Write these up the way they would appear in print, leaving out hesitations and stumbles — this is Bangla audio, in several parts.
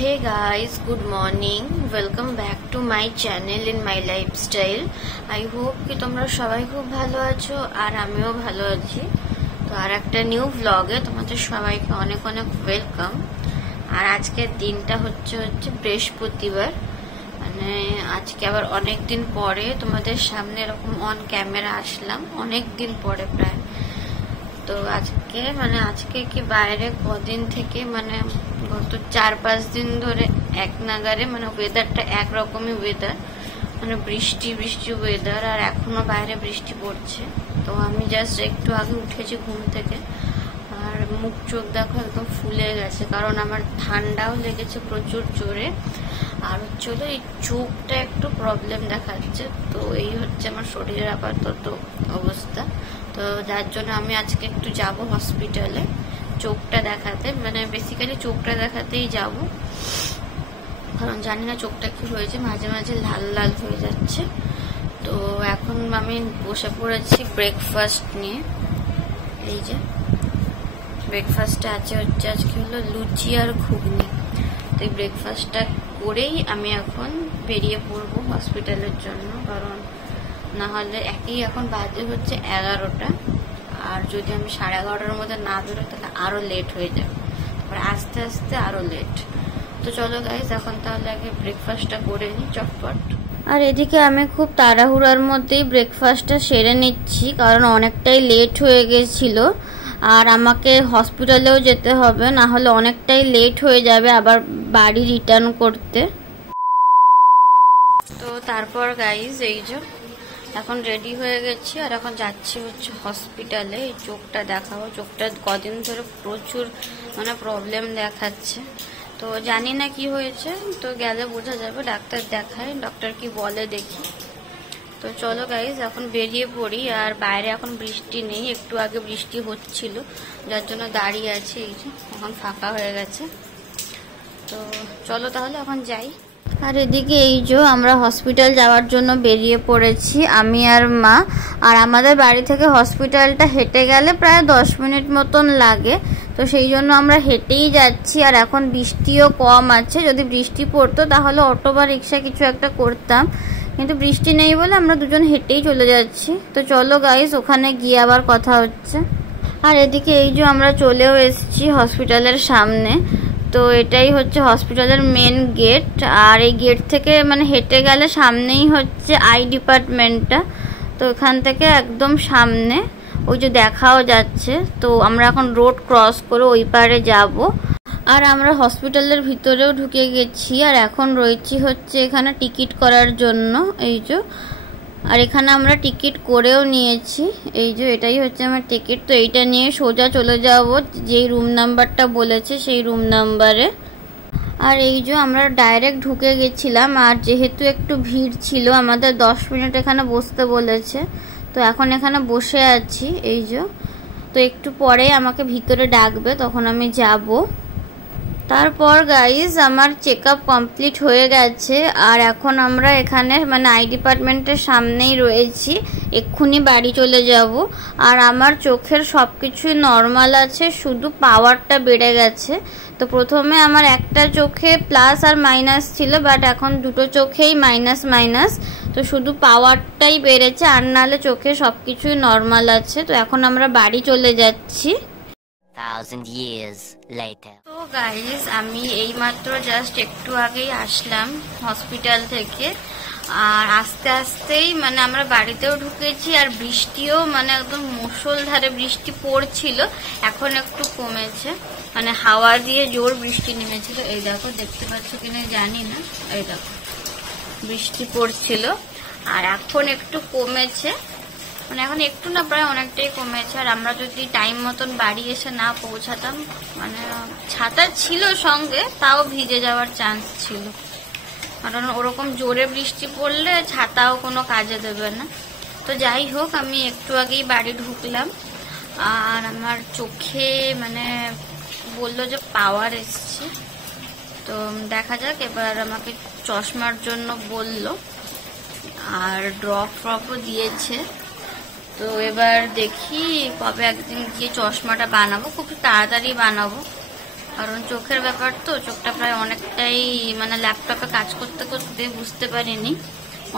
Hey guys, good morning. Welcome back to my channel in my lifestyle. I hope कि তোমরা সবাই খুব ভালো আছো আর আমিও ভালো আছি। তো আর একটা নিউ ব্লগে তোমাদের সবাইকে অনেক অনেক ওয়েলকাম। আর আজকের দিনটা হচ্ছে বৃহস্পতিবার, মানে আজকে আবার অনেক দিন পরে তোমাদের সামনে এরকম অন ক্যামেরা আসলাম, অনেক দিন পরে প্রায়। তো আজকে কি বাইরে কদিন থেকে মানে গত 4-5 দিন ধরে এক নাগারে মানে ওয়েদারটা একরকমই ওয়েদার, মানে বৃষ্টি ওয়েদার, আর এখনো বাইরে বৃষ্টি পড়ছে। তো আমি জাস্ট একটু আগে উঠেছি ঘুম থেকে, আর মুখ চোখ দেখো একদম ফুলে গেছে, কারণ আমার ঠান্ডাও লেগেছে প্রচুর জোরে। আর হলো এই চোখটা একটু প্রবলেম দেখাচ্ছে। তো এই হচ্ছে আমার শরীরের আপাতত অবস্থা। তো যার জন্য আমি আজকে একটু যাব হসপিটালে চোখটা দেখাতে, মানে বেসিক্যালি চোখটা দেখাতেই যাব, কারণ জানি না চোখটা কি হয়েছে, মাঝে মাঝে লাল লাল হয়ে যাচ্ছে। তো এখন আমি বসে পড়েছি ব্রেকফাস্ট নিয়ে। এই যে ব্রেকফাস্টে আজকে হলো লুচি আর ঘুগনি। তো এই ব্রেকফাস্টটা করেই আমি এখন বেরিয়ে পড়বো হসপিটালের জন্য, কারণ না হলে এখন বাজে হচ্ছে 11টা, আর যদি আমি 11:30টার মধ্যে না বেরোই তাহলে আরো লেট হয়ে যাবে, তারপরে আস্তে আস্তে আরো লেট। তো চলো গাইস, এখন তাহলে আগে ব্রেকফাস্টটা করে নিই চটপট। আর এদিকে আমি খুব তাড়াহুড়ার মধ্যেই ব্রেকফাস্টটা সেরে নিচ্ছি, কারণ অনেকটাই লেট হয়ে গেছিল আর আমাকে হসপিটালেও যেতে হবে, না হলে অনেকটাই লেট হয়ে যাবে আবার বাড়ি রিটার্ন করতে। তো তারপর গাইস এই যে এখন রেডি হয়ে গেছি, আর এখন যাচ্ছি হচ্ছে হসপিটালে এই চোখটা দেখাবো। চোখটা কদিন ধরে প্রচুর মানে প্রবলেম দেখাচ্ছে, তো জানি না কি হয়েছে, তো গেলে বোঝা যাবে। ডাক্তার দেখাই, ডক্টর কি বলে দেখি। তো চলো গাইজ এখন বেরিয়ে পড়ি। আর বাইরে এখন বৃষ্টি নেই, একটু আগে বৃষ্টি হচ্ছিল, যার জন্য দাঁড়িয়ে আছি। এই যে এখন ফাঁকা হয়ে গেছে। তো চলো তাহলে এখন যাই। আর এদিকে এই যে আমরা হসপিটাল যাওয়ার জন্য বেরিয়ে পড়েছি আমি আর মা। আর আমাদের বাড়ি থেকে হসপিটালটা হেঁটে গেলে প্রায় 10 মিনিট মতন লাগে, তো সেই জন্য আমরা হেঁটেই যাচ্ছি। আর এখন বৃষ্টিও কম আছে, যদি বৃষ্টি পড়তো তাহলে অটো বা রিক্সা কিছু একটা করতাম, কিন্তু বৃষ্টি নেই বলে আমরা দুজন হেঁটেই চলে যাচ্ছি। তো চলো গাইস, ওখানে গিয়ে আবার কথা হচ্ছে। আর এদিকে এই যে আমরা চলেও এসেছি হসপিটালের সামনে। তো এটাই হচ্ছে হসপিটালের মেন গেট, আর এই গেট থেকে মানে হেঁটে গেলে সামনেই হচ্ছে আই ডিপার্টমেন্টটা। তো এখান থেকে একদম সামনে ওই যে দেখাও যাচ্ছে। তো আমরা এখন রোড ক্রস করে ওই পারে যাব। আর আমরা হসপিটালের ভিতরেও ঢুকে গেছি, আর এখন রয়েছি হচ্ছে এখানে টিকিট করার জন্য। এই যে আর এখানে আমরা টিকিট করেও নিয়েছি। এই যে এটাই হচ্ছে আমার টিকিট। তো এইটা নিয়ে সোজা চলে যাব যেই রুম নাম্বারটা বলেছে সেই রুম নাম্বারে। আর এই যে আমরা ডাইরেক্ট ঢুকে গেছিলাম, আর যেহেতু একটু ভিড় ছিল আমাদের 10 মিনিট এখানে বসতে বলেছে, তো এখন এখানে বসে আছি। এই যে তো একটু পরে আমাকে ভিতরে ডাকবে, তখন আমি যাব। তারপর গাইজ আমার চেকআপ কমপ্লিট হয়ে গেছে, আর এখন আমরা এখানে মানে আই ডিপার্টমেন্টের সামনেই রয়েছি, এক্ষুনি বাড়ি চলে যাব। আর আমার চোখের সব কিছুই নর্মাল আছে, শুধু পাওয়ারটা বেড়ে গেছে। তো প্রথমে আমার একটা চোখে প্লাস আর মাইনাস ছিল, বাট এখন দুটো চোখেই মাইনাস, তো শুধু পাওয়ারটাই বেড়েছে, আর নাহলে চোখে সব কিছুই নর্মাল আছে। তো এখন আমরা বাড়ি চলে যাচ্ছি। 1000 years later. তো গাইস আমি এইমাত্র জাস্ট একটু আগেই আসলাম হসপিটাল থেকে, আর আস্তে আস্তেই মানে আমরা বাড়িতেও ঢুকেছি, আর বৃষ্টিও মানে একদম মুষলধারে বৃষ্টি পড়ছিল, এখন একটু কমেছে, মানে হাওয়া দিয়ে জোর বৃষ্টি নেমেছিল। এই দেখো, দেখতে পাচ্ছ কিনা জানি না, এই দেখো বৃষ্টি পড়ছিল, আর এখন একটু কমেছে, মানে এখন একটু না প্রায় অনেকটাই কমেছে। আর আমরা যদি টাইম মতন বাড়ি এসে না পৌঁছাতাম, মানে ছাতা ছিল সঙ্গে, তাও ভিজে যাওয়ার চান্স ছিল, কারণ ওরকম জোরে বৃষ্টি পড়লে ছাতাও কোনো কাজে দেবে না। তো যাই হোক, আমি একটু আগেই বাড়ি ঢুকলাম, আর আমার চোখে মানে বললো যে পাওয়ার এসছে। তো দেখা যাক, এবার আমাকে চশমার জন্য বললো, আর ড্রপও দিয়েছে। তো এবার দেখি কবে একদিন গিয়ে চশমাটা বানাবো, খুব তাড়াতাড়ি বানাবো, কারণ চোখের ব্যাপার তো, চোখটা প্রায় অনেকটাই মানে ল্যাপটপে কাজ করতে করতে বুঝতে পারিনি,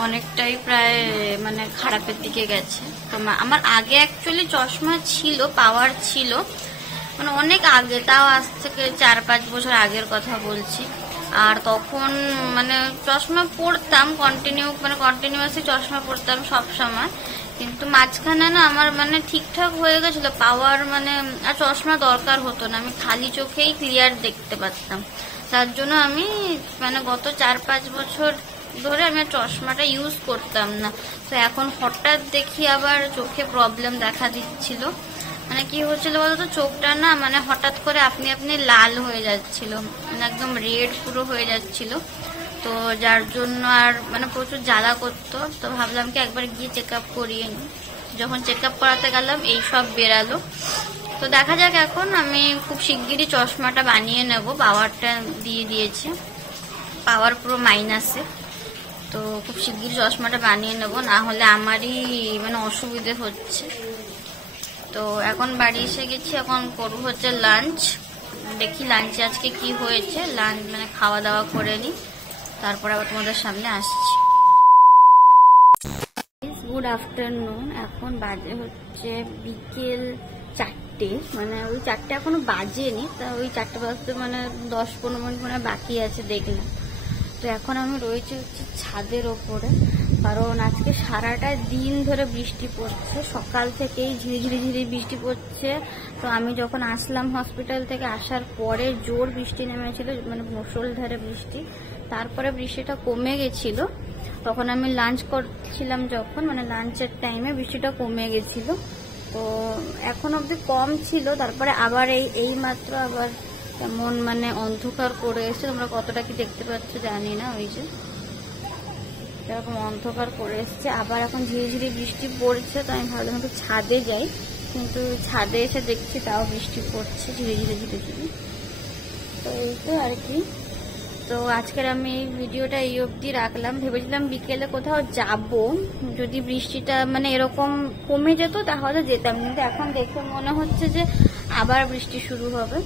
অনেকটাই প্রায় মানে খারাপের দিকে গেছে। তো আমার আগে অ্যাকচুয়ালি চশমা ছিল, পাওয়ার ছিল, মানে অনেক আগে, তাও আজ থেকে 4-5 বছর আগের কথা বলছি। আর তখন মানে চশমা পরতাম কন্টিনিউয়াসলি চশমা পরতাম সব সময়, কিন্তু মাঝখানে না আমার মানে ঠিকঠাক হয়ে গেছিল পাওয়ার, মানে আর চশমা দরকার হতো না, আমি খালি চোখেই ক্লিয়ার দেখতে পারতাম। তার জন্য আমি মানে গত 4-5 বছর ধরে আমি চশমাটা ইউজ করতাম না। তো এখন হঠাৎ দেখি আবার চোখে প্রবলেম দেখা দিচ্ছিল। মানে কি হচ্ছিল বলতো, চোখটা না মানে হঠাৎ করে আপনি লাল হয়ে যাচ্ছিল, মানে একদম রেড পুরো হয়ে যাচ্ছিল। তো যার জন্য আর মানে প্রচুর জ্বালা করতো। তো ভাবলাম কি একবার গিয়ে চেক আপ করিয়ে নিই। যখন চেক আপ করাতে গেলাম এই সব বেরালো। তো দেখা যাক, এখন আমি খুব শিগগিরই চশমাটা বানিয়ে নেব। পাওয়ারটা দিয়ে দিয়েছে, পাওয়ার পুরো মাইনাসে। তো খুব শিগগিরই চশমাটা বানিয়ে নেব, না হলে আমারই মানে অসুবিধে হচ্ছে। তো এখন বাড়ি এসে গেছি, এখন করবো হচ্ছে লাঞ্চ। দেখি লাঞ্চে আজকে কি হয়েছে, লাঞ্চ মানে খাওয়া দাওয়া করে নিই, তারপর আবার তোমাদের সামনে আসছি। গুড আফটারনুন, এখন বাজে হচ্ছে বিকেল 4টে, মানে ওই 4টে এখনো বাজেনি, তা ওই 4টে বাজতে মানে 10-15 মিনিট মানে বাকি আছে দেখলাম। তো এখন আমি রয়েছে হচ্ছে ছাদের ওপরে, কারণ আজকে সারাটা দিন ধরে বৃষ্টি পড়ছে, সকাল থেকেই ঝিরিঝিরি বৃষ্টি পড়ছে। তো আমি যখন আসলাম হসপিটাল থেকে, আসার পরে জোর বৃষ্টি নেমেছিল, মানে মুষলধারে বৃষ্টি। তারপরে বৃষ্টিটা কমে গেছিল, তখন আমি লাঞ্চ করছিলাম, যখন মানে লাঞ্চের টাইমে বৃষ্টিটা কমে গেছিল। তো এখন অবধি কম ছিল, তারপরে আবার এই মাত্র আবার কেমন মানে অন্ধকার করে এসছে। তোমরা কতটা কি দেখতে পাচ্ছ জানি না, ওই যে এরকম অন্ধকার করে এসছে। আবার এখন ঝিরিঝিরি বৃষ্টি পড়ছে, তো আমি ভাবলাম একটু ছাদে যাই, কিন্তু ছাদে এসে দেখছি তাও বৃষ্টি পড়ছে ঝিরিঝিরি। তো এই তো আর কি। তো আজকের আমি এই ভিডিওটা এই অবধি রাখলাম। ভেবেছিলাম বিকেলে কোথাও যাব, যদি বৃষ্টিটা মানে এরকম কমে যেত তাহলে যেতাম, কিন্তু এখন দেখে মনে হচ্ছে যে আবার বৃষ্টি শুরু হবে।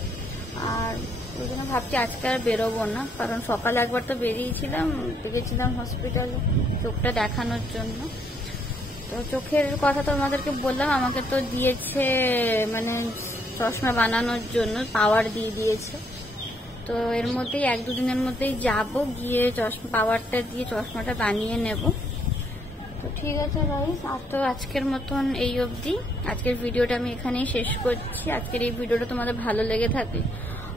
আর ওই জন্য ভাবছি আজকে আর বেরোবো না, কারণ সকালে একবার তো বেরিয়েছিলাম, গেছিলাম হসপিটালে চোখটা দেখানোর জন্য। তো চোখের কথা তো আমাদেরকে বললাম, আমাকে তো দিয়েছে মানে চশমা বানানোর জন্য, পাওয়ার দিয়ে দিয়েছে। তো এর মধ্যেই 1-2 দিনের মধ্যেই যাব, গিয়ে পাওয়ারটা দিয়ে চশমাটা বানিয়ে নেব। তো ঠিক আছে গাইস, আর তো আজকের মতন এই অবধি। আজকের ভিডিওটা আমি এখানেই শেষ করছি। আজকের এই ভিডিওটা তোমাদের ভালো লেগে থাকলে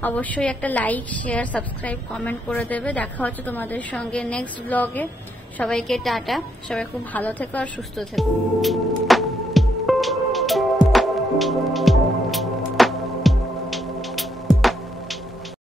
অবশ্যই একটা লাইক, শেয়ার, সাবস্ক্রাইব, কমেন্ট করে দেবে। দেখা হচ্ছে তোমাদের সঙ্গে নেক্সট ব্লগে। সবাইকে টাটা, সবাই খুব ভালো থেকো আর সুস্থ থেকো।